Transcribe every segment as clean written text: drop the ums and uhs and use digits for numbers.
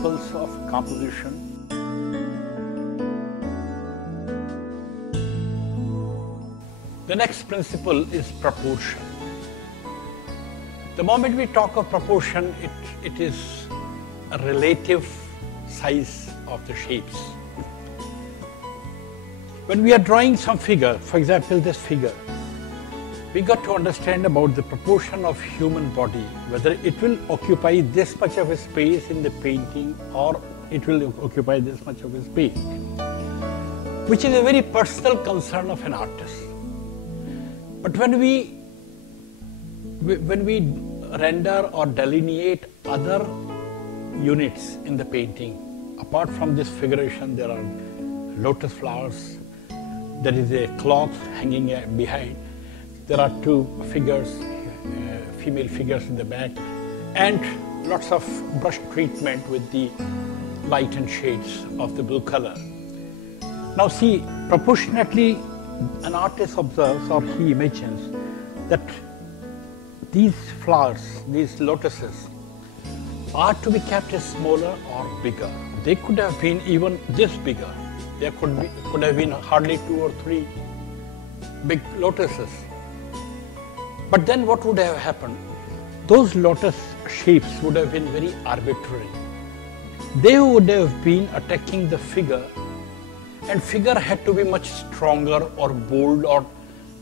principles of composition. The next principle is proportion. The moment we talk of proportion, it is a relative size of the shapes. When we are drawing some figure, for example this figure, we got to understand about the proportion of human body, whether it will occupy this much of a space in the painting or it will occupy this much of a space, which is a very personal concern of an artist. But when we render or delineate other units in the painting, apart from this figuration, there are lotus flowers, there is a cloth hanging behind, there are two figures, female figures in the back, and lots of brush treatment with the light and shades of the blue color. Now see, proportionately an artist observes or he imagines that these flowers, these lotuses, are to be kept as smaller or bigger. They could have been even this bigger. There could have been hardly 2 or 3 big lotuses. But then what would have happened? Those lotus shapes would have been very arbitrary. They would have been attacking the figure, and figure had to be much stronger or bold or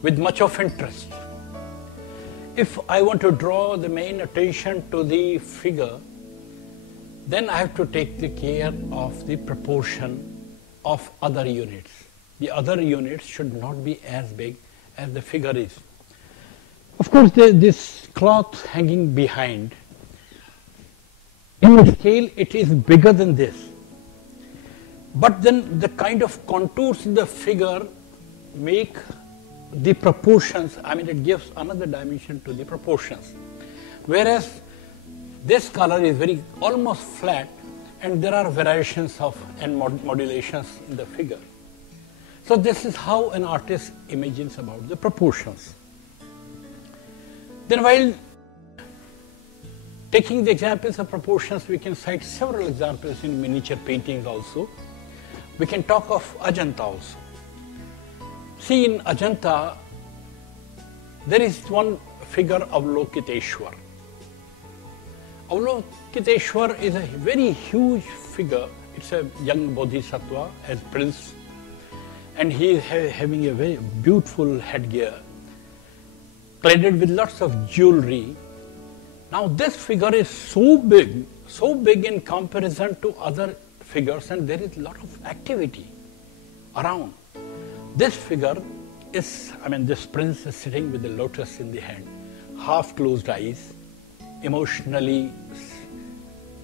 with much of interest. If I want to draw the main attention to the figure, then I have to take the care of the proportion of other units. The other units should not be as big as the figure is. Of course, this cloth hanging behind, in scale it is bigger than this. But then the kind of contours in the figure make the proportions, I mean it gives another dimension to the proportions. Whereas this color is very almost flat and there are variations of and modulations in the figure. So this is how an artist imagines about the proportions. Then while taking the examples of proportions, we can cite several examples in miniature paintings also. We can talk of Ajanta also. See, in Ajanta, there is one figure of Avalokiteshwar. Avalokiteshwar is a very huge figure. It's a young bodhisattva as prince, and he is having a very beautiful headgear, cladded with lots of jewelry. Now this figure is so big in comparison to other figures, and there is a lot of activity around. This figure is, this prince is sitting with the lotus in the hand, half closed eyes, emotionally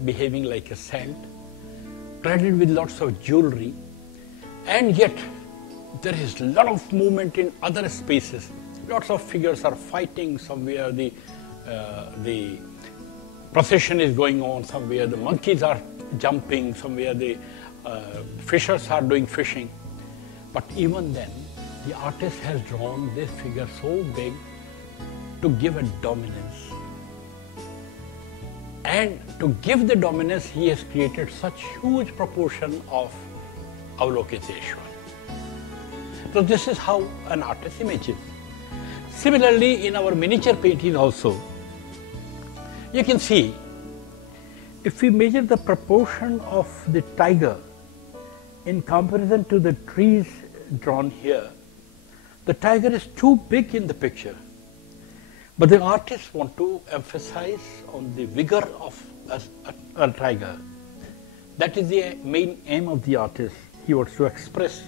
behaving like a saint, cladded with lots of jewelry, and yet there is a lot of movement in other spaces. Lots of figures are fighting, somewhere the procession is going on, somewhere the monkeys are jumping, somewhere the fishers are doing fishing. But even then, the artist has drawn this figure so big to give a dominance. And to give the dominance, he has created such huge proportion of Avalokiteshwar. So this is how an artist images. Similarly, in our miniature painting also, you can see, if we measure the proportion of the tiger in comparison to the trees drawn here, the tiger is too big in the picture. But the artists want to emphasize on the vigor of a tiger. That is the main aim of the artist. He wants to express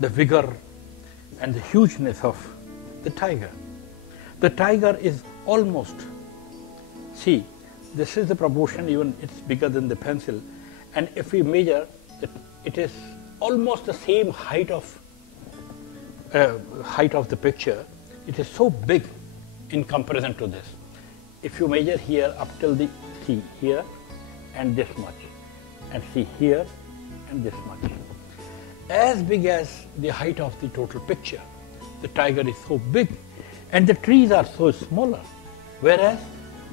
the vigor and the hugeness of the tiger. The tiger is almost, see, this is the proportion, even it's bigger than the pencil, and if we measure, it is almost the same height of the picture. It is so big in comparison to this. If you measure here up till the, see here and this much, and see here and this much, as big as the height of the total picture. The tiger is so big and the trees are so smaller, whereas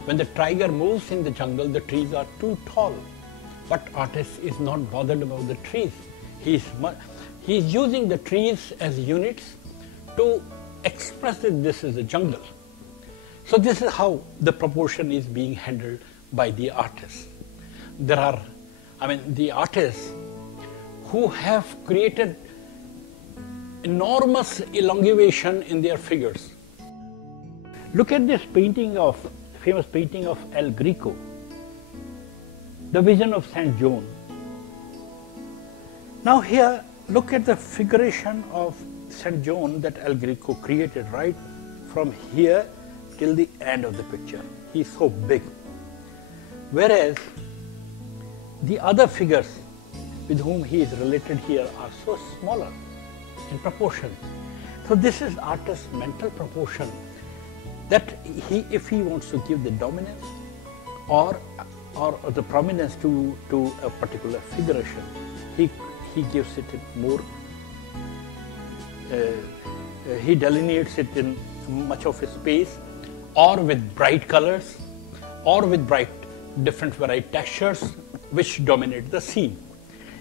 when the tiger moves in the jungle, the trees are too tall. but artist is not bothered about the trees. He is using the trees as units to express that this is a jungle. So this is how the proportion is being handled by the artists. There are, the artists who have created enormous elongation in their figures. Look at this famous painting of El Greco, the Vision of St. John. Now here, look at the figuration of St. John that El Greco created right from here till the end of the picture. He is so big. Whereas the other figures with whom he is related here are so smaller in proportion. So this is artist's mental proportion, that if he wants to give the dominance or the prominence to a particular figuration, he gives it more, he delineates it in much of a space, or with bright colors, or with bright different varied textures which dominate the scene.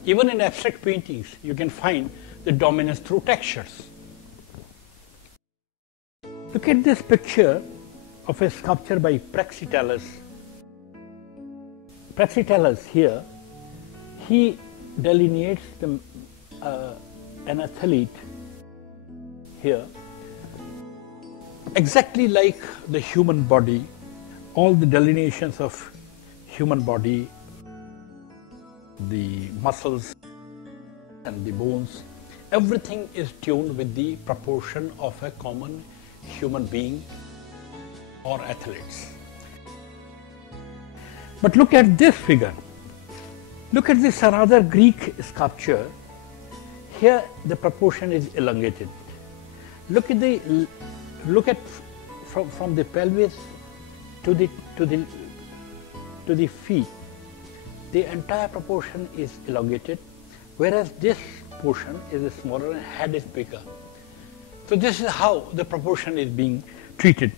Even in abstract paintings, you can find the dominance through textures. Look at this picture of a sculpture by Praxiteles. Praxiteles here, he delineates an athlete here, exactly like the human body. All the delineations of human body, the muscles and the bones, everything is tuned with the proportion of a common human being or athletes. But look at this figure. Look at this another Greek sculpture. Here the proportion is elongated. Look at from the pelvis to the feet. The entire proportion is elongated, whereas this portion is smaller and head is bigger. So this is how the proportion is being treated.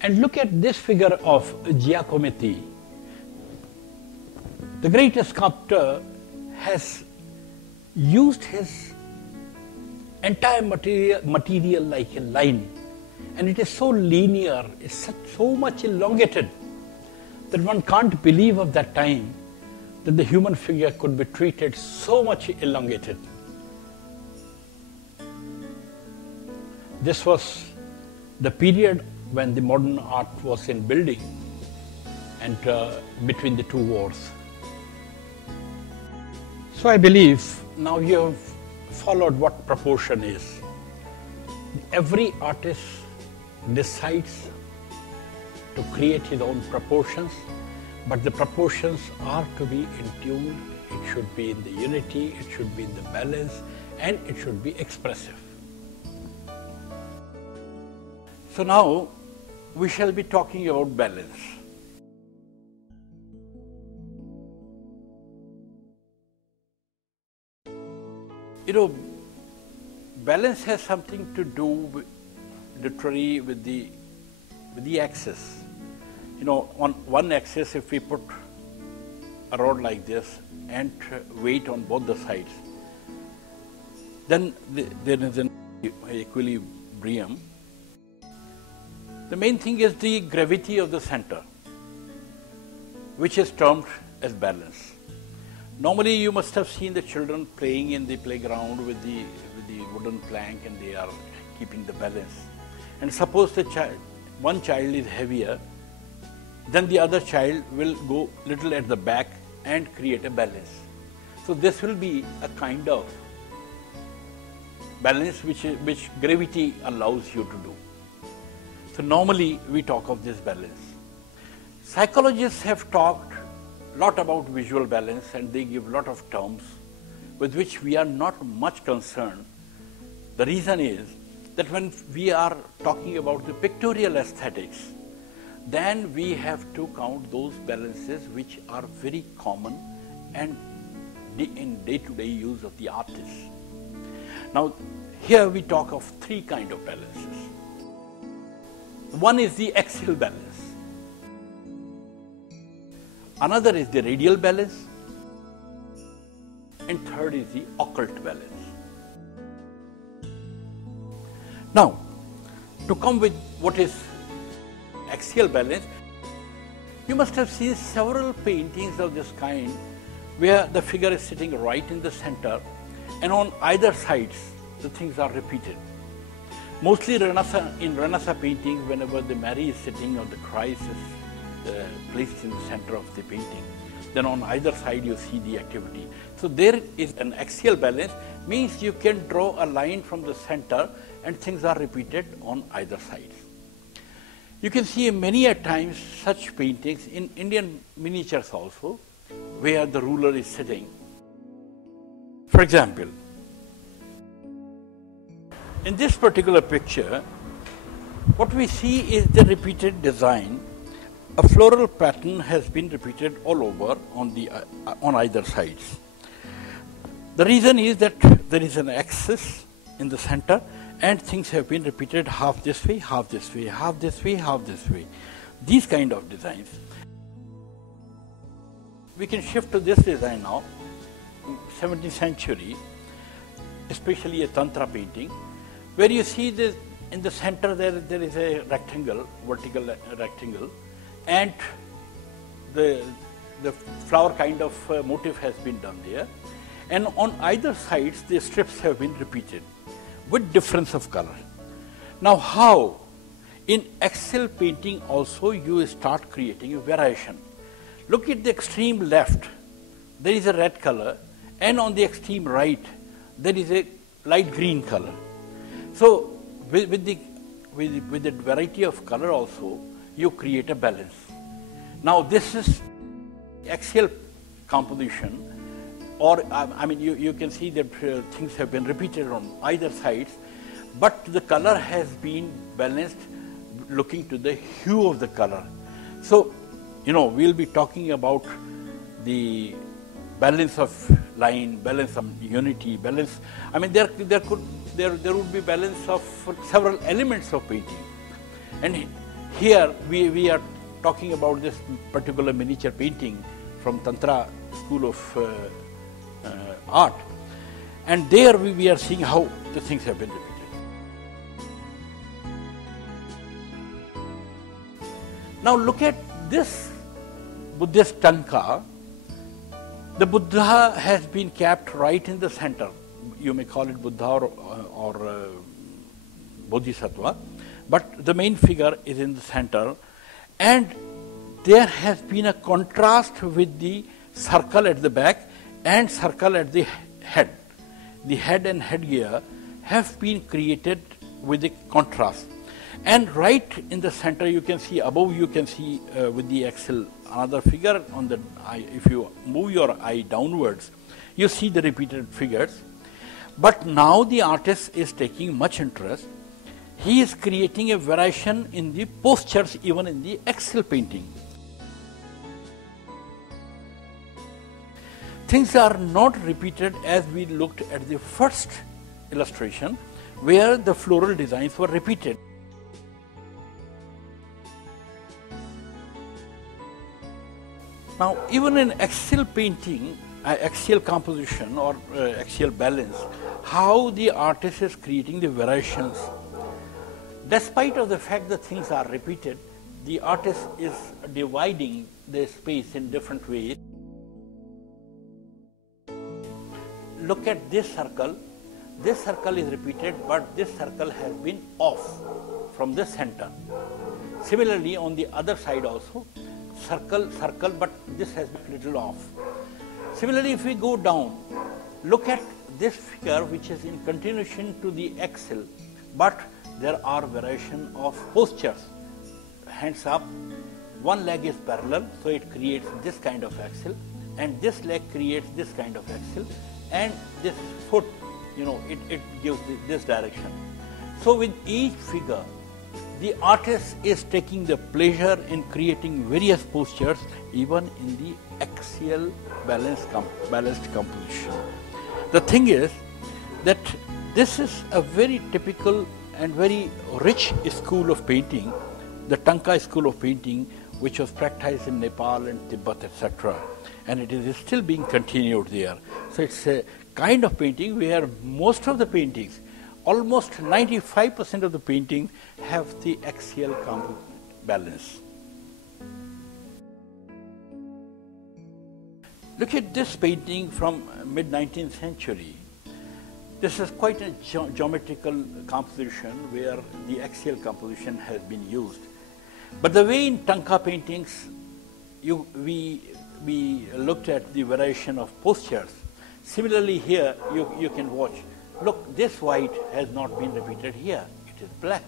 And look at this figure of Giacometti. The great sculptor has used his entire material like a line, and it is so linear, it's so much elongated, that one can't believe of that time that the human figure could be treated so much elongated. This was the period when the modern art was in building, and between the two wars. So I believe now you have followed what proportion is. Every artist decides to create his own proportions, but the proportions are to be in tune. It should be in the unity, it should be in the balance, and it should be expressive. So now we shall be talking about balance. You know, balance has something to do literally with the axis. You know, on one axis, if we put a rod like this and weight on both the sides, then there is an equilibrium. The main thing is the gravity of the center, which is termed as balance. Normally, you must have seen the children playing in the playground with the wooden plank, and they are keeping the balance. And suppose one child is heavier, then the other child will go little at the back and create a balance. So this will be a kind of balance which gravity allows you to do. So normally we talk of this balance. Psychologists have talked a lot about visual balance, and they give a lot of terms with which we are not much concerned. The reason is that when we are talking about the pictorial aesthetics, then we have to count those balances which are very common and in day-to-day use of the artist. Now, here we talk of three kinds of balances. One is the axial balance. Another is the Radial Balance, and third is the Occult Balance. Now, to come with what is Axial Balance, you must have seen several paintings of this kind where the figure is sitting right in the center, and on either sides the things are repeated. Mostly in Renaissance paintings, whenever the Mary is sitting or the Christ is placed in the center of the painting, then on either side you see the activity. So there is an axial balance, means you can draw a line from the center and things are repeated on either side. You can see many a times such paintings in Indian miniatures also, where the ruler is sitting. For example, in this particular picture, what we see is the repeated design. A floral pattern has been repeated all over on either sides. The reason is that there is an axis in the center and things have been repeated half this way, half this way, half this way, half this way. These kind of designs. We can shift to this design now. 17th century, especially a Tantra painting, where you see this in the center there is a rectangle, vertical rectangle, and the flower kind of motif has been done there. And on either sides, the strips have been repeated with difference of color. Now how? In axial painting also you start creating a variation. Look at the extreme left, there is a red color, and on the extreme right, there is a light green color. So with the variety of color also, you create a balance. Now this is axial composition, or I mean you can see that things have been repeated on either sides, but the color has been balanced looking to the hue of the color. So, you know, we'll be talking about the balance of line, balance of unity, balance. I mean, there would be balance of several elements of painting. And here we are talking about this particular miniature painting from Tantra school of art. And there we are seeing how the things have been repeated. Now look at this Buddhist tanka. The Buddha has been kept right in the center. You may call it Buddha or Bodhisattva, but the main figure is in the center, and there has been a contrast with the circle at the back and circle at the head. The head and headgear have been created with a contrast. And right in the center you can see, above you can see with the axle another figure on the eye. If you move your eye downwards, you see the repeated figures. But now the artist is taking much interest. He is creating a variation in the postures even in the axial painting. Things are not repeated as we looked at the first illustration, where the floral designs were repeated. Now, even in axial painting, axial composition or axial balance, how the artist is creating the variations. Despite of the fact that things are repeated, the artist is dividing the space in different ways. Look at this circle. This circle is repeated, but this circle has been off from the center. Similarly, on the other side also, circle, but this has been little off. Similarly, if we go down, look at this figure which is in continuation to the axial, but there are variation of postures. Hands up, one leg is parallel, so it creates this kind of axial, and this leg creates this kind of axial, and this foot, you know, it gives this direction. So with each figure, the artist is taking the pleasure in creating various postures even in the axial balanced composition. The thing is that this is a very typical and very rich school of painting, the Tanka school of painting, which was practiced in Nepal and Tibet, etc. And it is still being continued there. So it's a kind of painting where most of the paintings, almost 95% of the paintings, have the axial balance. Look at this painting from mid-19th century. This is quite a geometrical composition where the axial composition has been used. But the way in Tanka paintings, we looked at the variation of postures. Similarly here, you can watch. Look, this white has not been repeated here. It is black.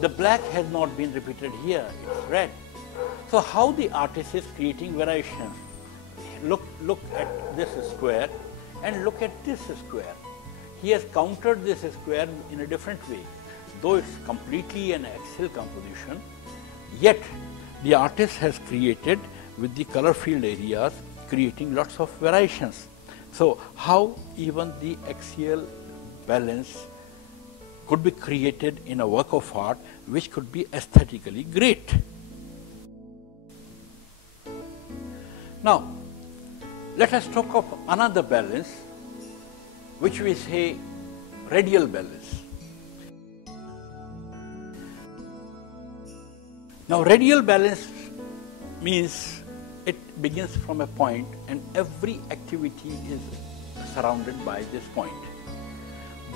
The black has not been repeated here. It's red. So how the artist is creating variations? Look at this square and look at this square. He has countered this square in a different way. Though it's completely an axial composition, yet the artist has created with the color field areas, creating lots of variations. So how even the axial balance could be created in a work of art which could be aesthetically great. Now, let us talk of another balance, which we say radial balance. Now, radial balance means it begins from a point and every activity is surrounded by this point.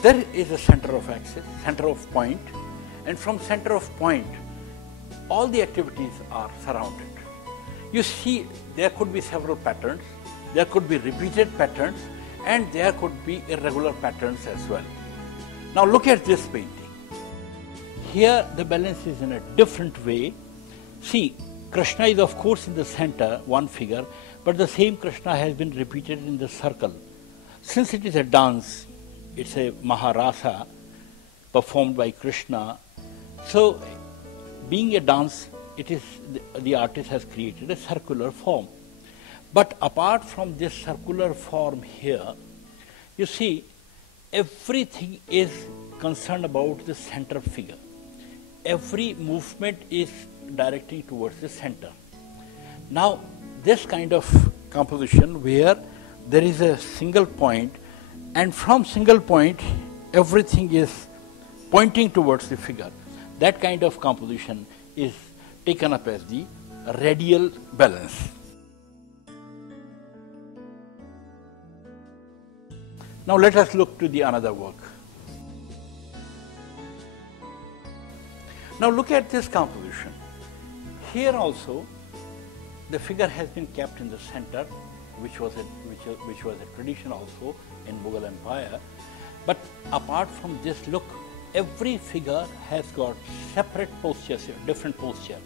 There is a center of axis, center of point, and from center of point, all the activities are surrounded. You see, there could be several patterns, there could be repeated patterns, and there could be irregular patterns as well. Now look at this painting. Here the balance is in a different way. See, Krishna is of course in the center, one figure, but the same Krishna has been repeated in the circle. Since it is a dance, it's a Maharasa performed by Krishna, so being a dance, it is the artist has created a circular form. But apart from this circular form here, you see, everything is concerned about the center figure. Every movement is directing towards the center. Now, this kind of composition where there is a single point, and from single point, everything is pointing towards the figure. That kind of composition is taken up as the radial balance. Now let us look to the another work. Now look at this composition. Here also the figure has been kept in the center, which was a tradition also in Mughal Empire. But apart from this, look, every figure has got separate postures, different posture.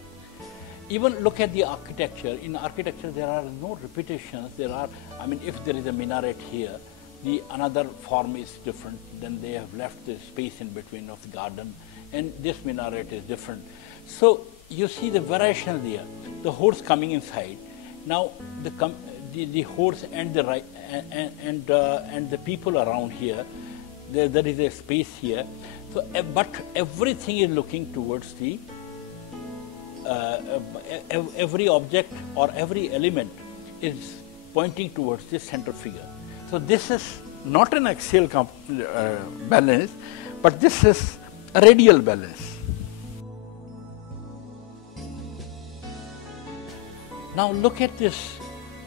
Even look at the architecture. In architecture there are no repetitions. If there is a minaret here, the another form is different, then they have left the space in between of the garden, and this minaret is different. So you see the variation there. The horse coming inside. Now the horse and the people around here, there is a space here. So, but everything is looking towards the every object or every element is pointing towards the center figure. So this is not an axial balance, but this is a radial balance. Now look at this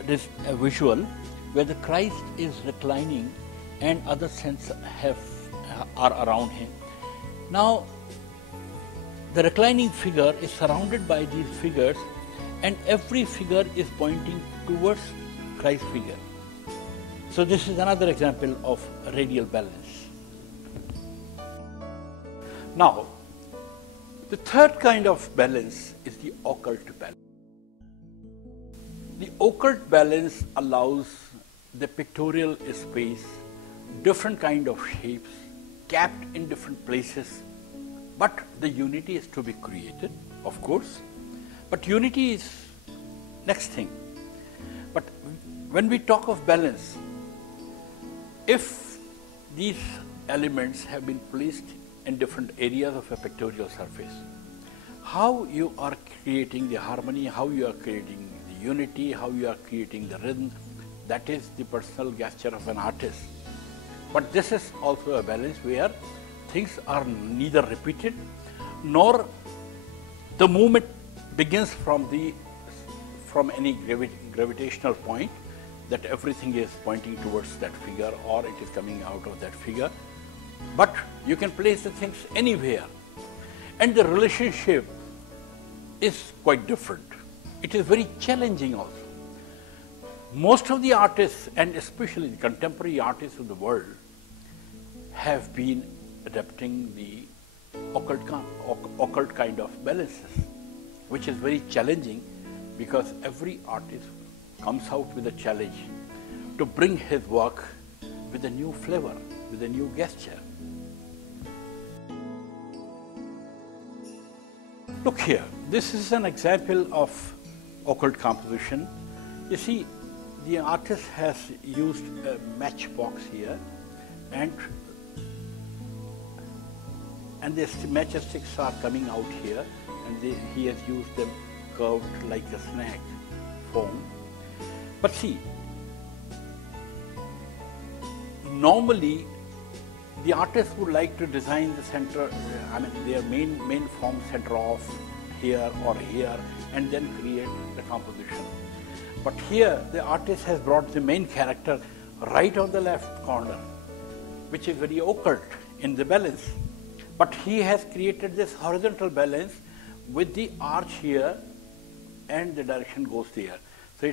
visual where the Christ is reclining and other saints are around him. Now the reclining figure is surrounded by these figures, and every figure is pointing towards Christ's figure. So this is another example of radial balance. Now, the third kind of balance is the occult balance. The occult balance allows the pictorial space, different kind of shapes, capped in different places, but the unity is to be created, of course. But unity is next thing. But when we talk of balance, if these elements have been placed in different areas of a pictorial surface, how you are creating the harmony, how you are creating the unity, how you are creating the rhythm. That is the personal gesture of an artist. But this is also a balance where things are neither repeated nor the movement begins from any gravitational point, that everything is pointing towards that figure or it is coming out of that figure. But you can place the things anywhere, and the relationship is quite different. It is very challenging also. Most of the artists, and especially the contemporary artists of the world, have been adapting the occult kind of balances, which is very challenging because every artist comes out with a challenge to bring his work with a new flavor, with a new gesture. Look here, this is an example of occult composition. You see, the artist has used a matchbox here, and the matchsticks are coming out here, and he has used them curved like a snake form. But see, normally the artist would like to design the center, their main form center off here or here, and then create the composition. But here the artist has brought the main character right on the left corner, which is very occult in the balance. But he has created this horizontal balance with the arch here, and the direction goes there. So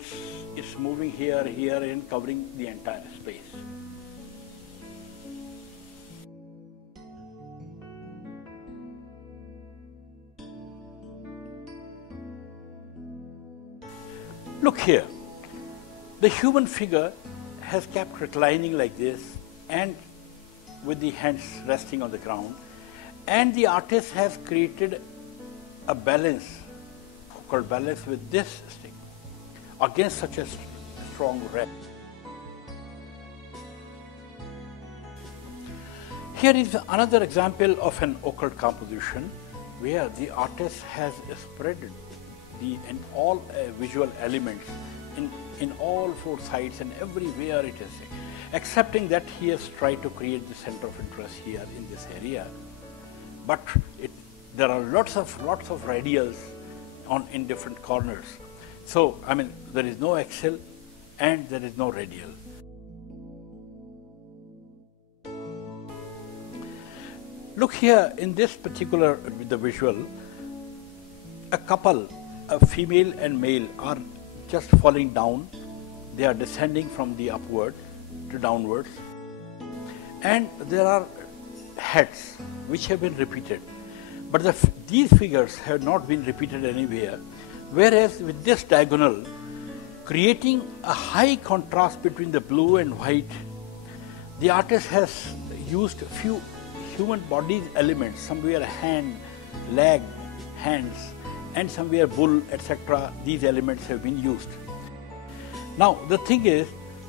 it's moving here, and covering the entire space. Look here, the human figure has kept reclining like this and with the hands resting on the ground, and the artist has created a balance, occult balance, with this stick against such a strong rep. Here is another example of an occult composition where the artist has spread and all visual elements in all four sides and everywhere it is, excepting that he has tried to create the center of interest here in this area. But there are lots of radials in different corners. So, there is no axial and there is no radial. Look here, in this particular the visual, a couple, a female and male, are just falling down. They are descending from the upward to downwards. And there are heads which have been repeated. But these figures have not been repeated anywhere. Whereas with this diagonal, creating a high contrast between the blue and white, the artist has used a few human body elements, somewhere hand, leg, hands, and somewhere bull, etc. These elements have been used. Now the thing is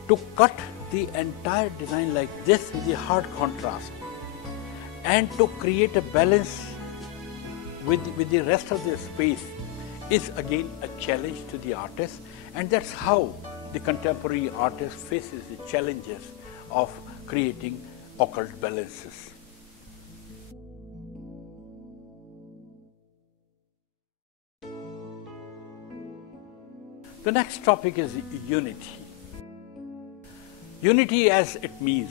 to cut the entire design like this with a hard contrast and to create a balance with the rest of the space is again a challenge to the artist, and that's how the contemporary artist faces the challenges of creating occult balances. The next topic is unity. Unity, as it means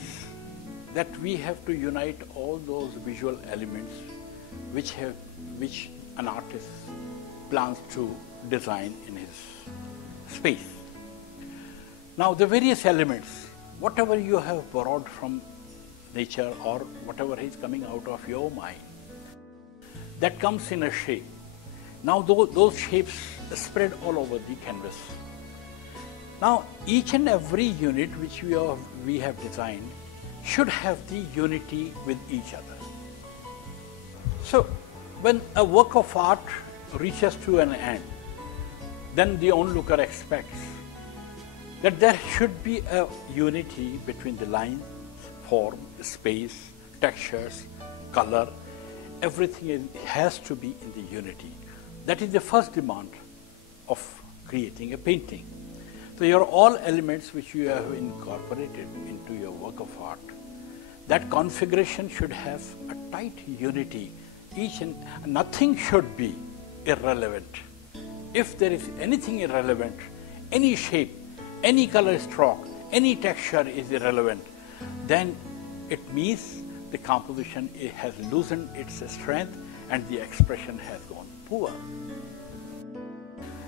that we have to unite all those visual elements which an artist plans to design in his space. Now the various elements, whatever you have borrowed from nature or whatever is coming out of your mind, that comes in a shape. Now those shapes spread all over the canvas. Now each and every unit which we have designed should have the unity with each other. So when a work of art reaches to an end, then the onlooker expects that there should be a unity between the lines, form, space, textures, color, has to be in the unity. That is the first demand of creating a painting. So your all elements which you have incorporated into your work of art, that configuration should have a tight unity. Nothing should be irrelevant. If there is anything irrelevant, any shape, any color stroke, any texture is irrelevant, then it means the composition has loosened its strength and the expression has gone poor.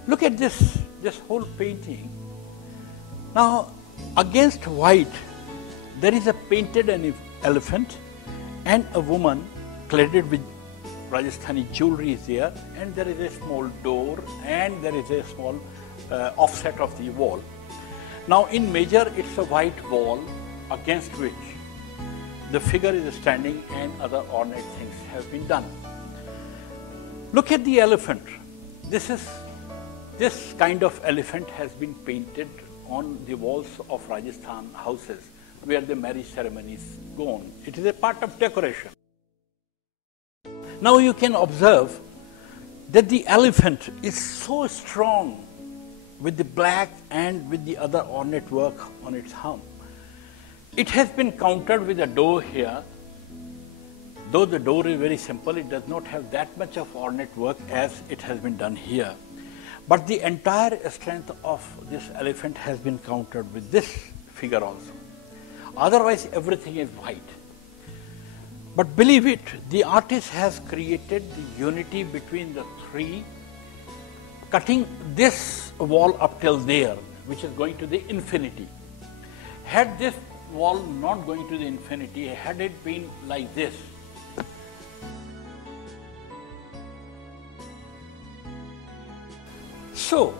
Look at this whole painting. Now, against white, there is a painted elephant and a woman cladded with Rajasthani jewelry is there, and there is a small door and there is a small offset of the wall. Now, in major, it's a white wall against which the figure is standing and other ornate things have been done. Look at the elephant. This kind of elephant has been painted on the walls of Rajasthan houses where the marriage ceremonies go on. It is a part of decoration. Now you can observe that the elephant is so strong with the black and with the other ornate work on its hump. It has been countered with a door here. Though the door is very simple, it does not have that much of ornate work as it has been done here. But the entire strength of this elephant has been countered with this figure also. Otherwise, everything is white. But believe it, the artist has created the unity between the three, cutting this wall up till there, which is going to the infinity. Had this wall not going to the infinity, had it been like this, so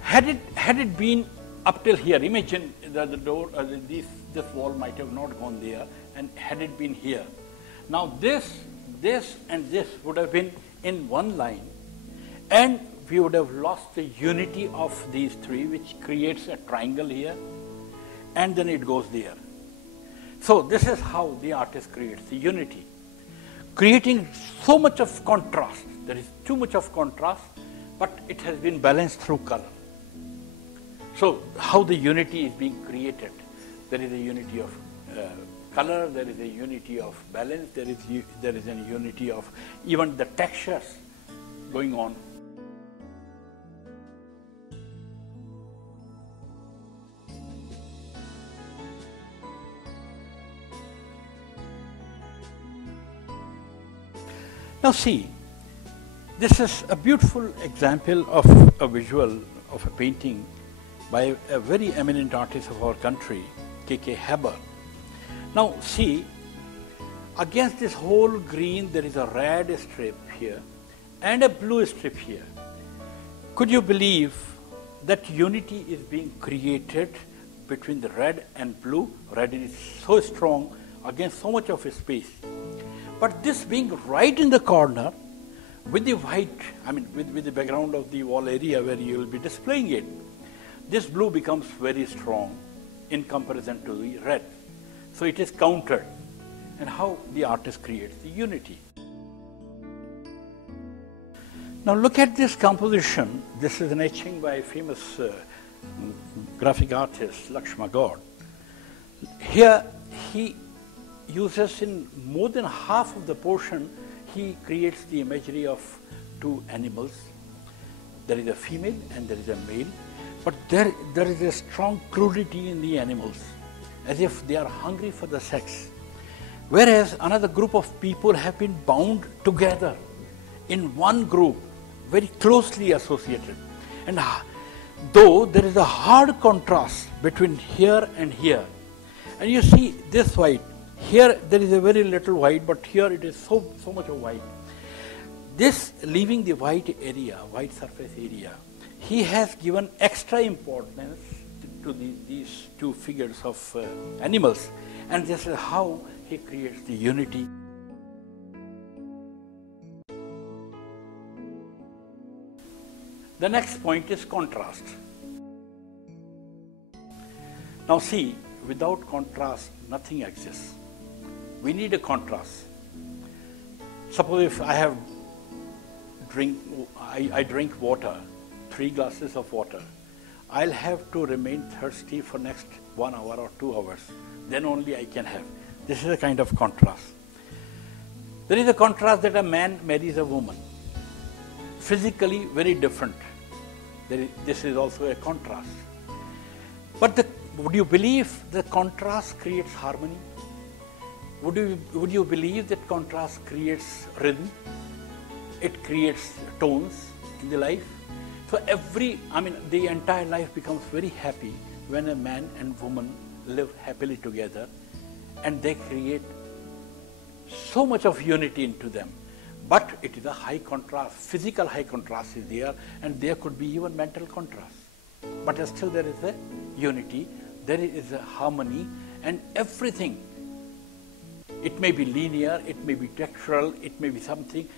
had it been up till here, imagine that the door, this wall might have not gone there, and had it been here. Now this and this would have been in one line, and we would have lost the unity of these three, which creates a triangle here, and then it goes there. So this is how the artist creates the unity, creating so much of contrast. There is too much of contrast, but it has been balanced through color. So how the unity is being created? There is a unity of color, there is a unity of balance, there is a unity of even the textures going on. Now see, this is a beautiful example of a visual of a painting by a very eminent artist of our country, K.K. Haber. Now see, against this whole green there is a red strip here and a blue strip here. Could you believe that unity is being created between the red and blue? Red is so strong against so much of a space. But this being right in the corner with the white, with the background of the wall area where you will be displaying it, this blue becomes very strong in comparison to the red. So it is countered, and how the artist creates the unity. Now look at this composition. This is an etching by a famous graphic artist, Lakshma God. Here he uses in more than half of the portion, he creates the imagery of two animals. There is a female and there is a male, but there is a strong crudity in the animals, as if they are hungry for the sex. Whereas another group of people have been bound together in one group, very closely associated. And though there is a hard contrast between here and here, and you see this white, here there is a very little white, but here it is so much of white. This leaving the white area, white surface area, he has given extra importance to these two figures of animals, and this is how he creates the unity. The next point is contrast. Now see, without contrast, nothing exists. We need a contrast. Suppose if I drink water, 3 glasses of water, I'll have to remain thirsty for next 1 hour or 2 hours. Then only I can have. This is a kind of contrast. There is a contrast that a man marries a woman. Physically very different. This is also a contrast. But would you believe the contrast creates harmony? Would you believe that contrast creates rhythm? It creates tones in the life. So the entire life becomes very happy when a man and woman live happily together, and they create so much of unity into them. But it is a high contrast, physical high contrast is there, and there could be even mental contrast. But still there is a unity, there is a harmony, and everything. It may be linear, it may be textural, it may be something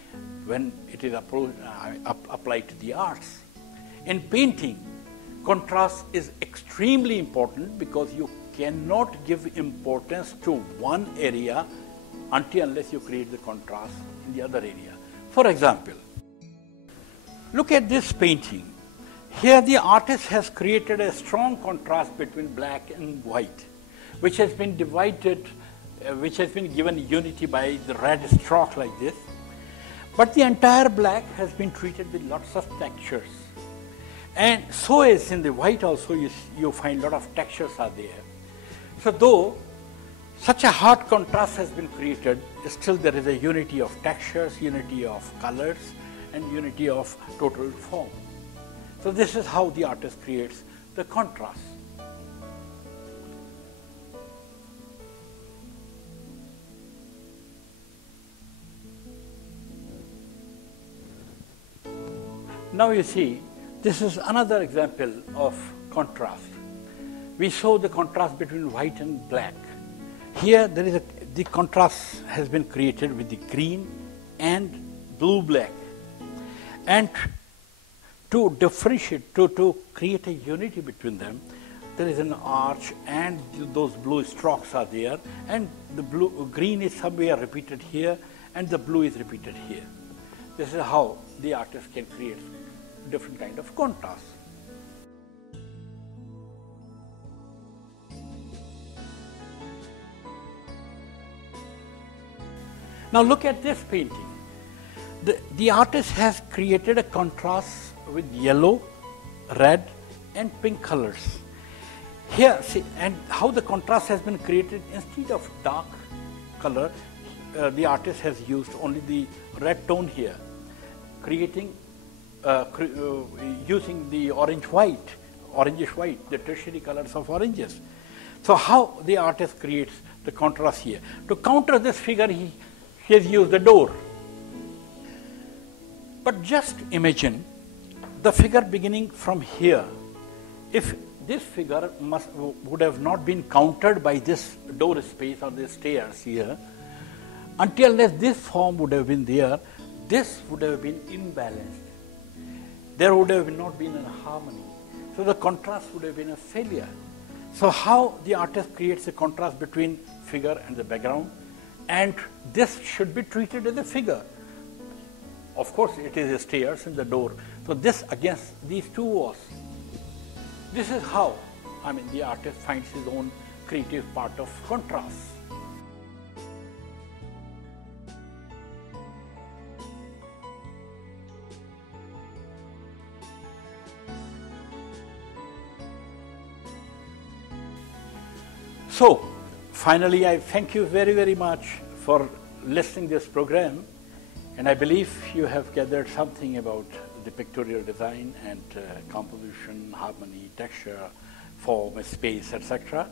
when it is applied to the arts. In painting, contrast is extremely important because you cannot give importance to one area unless you create the contrast in the other area. For example, look at this painting. Here the artist has created a strong contrast between black and white, which has been divided, which has been given unity by the red stroke like this. But the entire black has been treated with lots of textures. And so is in the white also you find a lot of textures are there. So though such a hard contrast has been created, still there is a unity of textures, unity of colors, and unity of total form. So this is how the artist creates the contrast. Now you see, this is another example of contrast. We saw the contrast between white and black. Here the contrast has been created with the green and blue-black. And to differentiate, to create a unity between them, there is an arch and those blue strokes are there, and the green is somewhere repeated here and the blue is repeated here. This is how the artist can create different kind of contrast. Now look at this painting. The artist has created a contrast with yellow, red and pink colors. Here, see, and how the contrast has been created. Instead of dark color, the artist has used only the red tone here, creating using the orangish white, the tertiary colors of oranges. So how the artist creates the contrast here. To counter this figure, he has used the door. But just imagine the figure beginning from here. If this figure would have not been countered by this door space or the stairs here, until this form would have been there, this would have been imbalanced. There would have not been a harmony. So the contrast would have been a failure. So how the artist creates a contrast between figure and the background, and this should be treated as a figure. Of course, it is the stairs and the door. So this against these two walls. This is how, the artist finds his own creative part of contrast. So, finally, I thank you very, very much for listening to this program, and I believe you have gathered something about the pictorial design and composition, harmony, texture, form, space, etc.